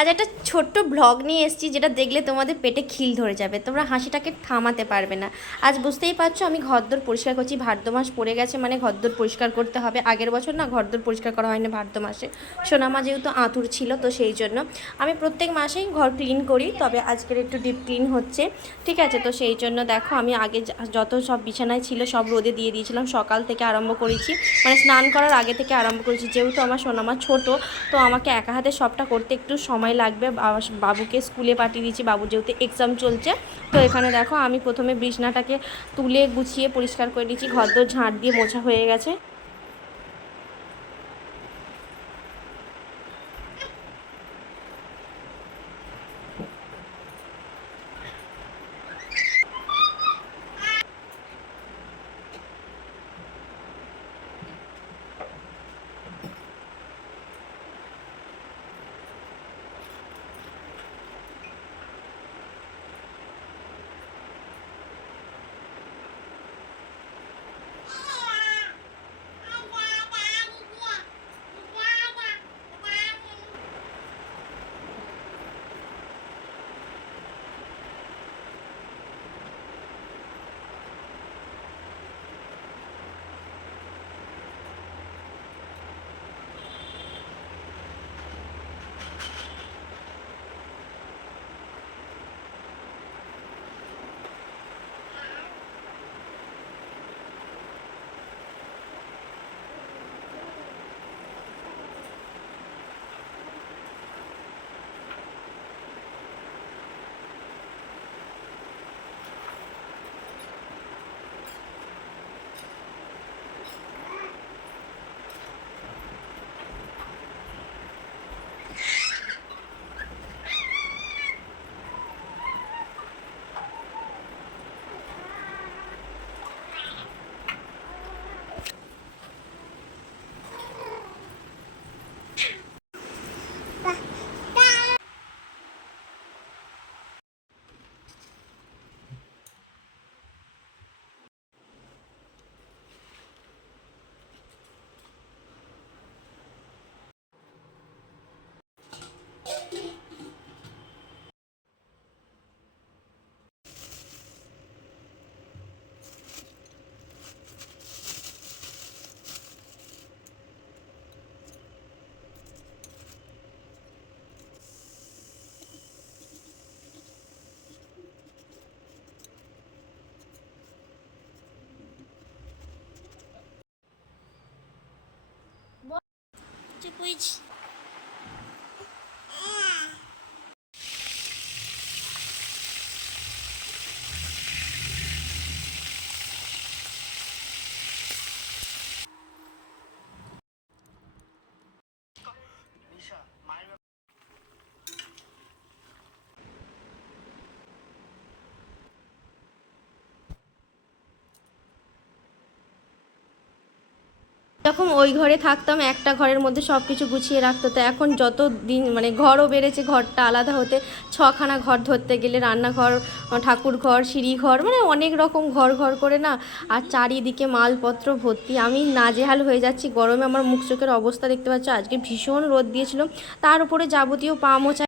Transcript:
আজ একটা ছোট্ট ব্লগ নিয়ে এসেছি, যেটা দেখলে তোমাদের পেটে খিল ধরে যাবে, তোমরা হাসিটাকে থামাতে পারবে না। আজ বুঝতেই পারছো আমি ঘরদোর পরিষ্কার করছি। ভাদ্র মাস পড়ে গেছে, মানে ঘরদোর পরিষ্কার করতে হবে। আগের বছর না ঘরদোর পরিষ্কার করা হয়নি ভাদ্র মাসে, সোনামা যেহেতু আঁতুর ছিল, তো সেই জন্য আমি প্রত্যেক মাসেই ঘর ক্লিন করি, তবে আজকের একটু ডিপ ক্লিন হচ্ছে, ঠিক আছে। তো সেই জন্য দেখো আমি আগে যত সব বিছানায় ছিল সব রোদে দিয়ে দিয়েছিলাম, সকাল থেকে আরম্ভ করেছি, মানে স্নান করার আগে থেকে আরম্ভ করেছি। যেহেতু আমার সোনামা ছোট, তো আমাকে একা হাতে সবটা করতে একটু সময় লাগবে। বাবুকে স্কুলে পাঠিয়ে দিয়েছি, বাবুর যেহেতু এক্সাম চলছে। তো এখানে দেখো আমি প্রথমে বিছনাটাকে তুলে গুছিয়ে পরিষ্কার করে নিয়েছি, ঘরদোর ঝাঁট দিয়ে মোছা হয়ে গেছে। যখন ওই ঘরে থাকতাম, একটা ঘরের মধ্যে সব কিছু গুছিয়ে রাখতো, তো এখন যত দিন মানে ঘরও বেড়েছে, ঘরটা আলাদা হতে ছখানা ঘর ধরতে গেলে, রান্নাঘর, ঠাকুর ঘর, সিঁড়ি ঘর, মানে অনেক রকম ঘর ঘর করে না। আর চারিদিকে মালপত্র ভর্তি, আমি নাজেহাল হয়ে যাচ্ছি গরমে। আমার মুখ চোখের অবস্থা দেখতে পাচ্ছ, আজকে ভীষণ রোদ দিয়েছিল, তার উপরে যাবতীয় পা মোছা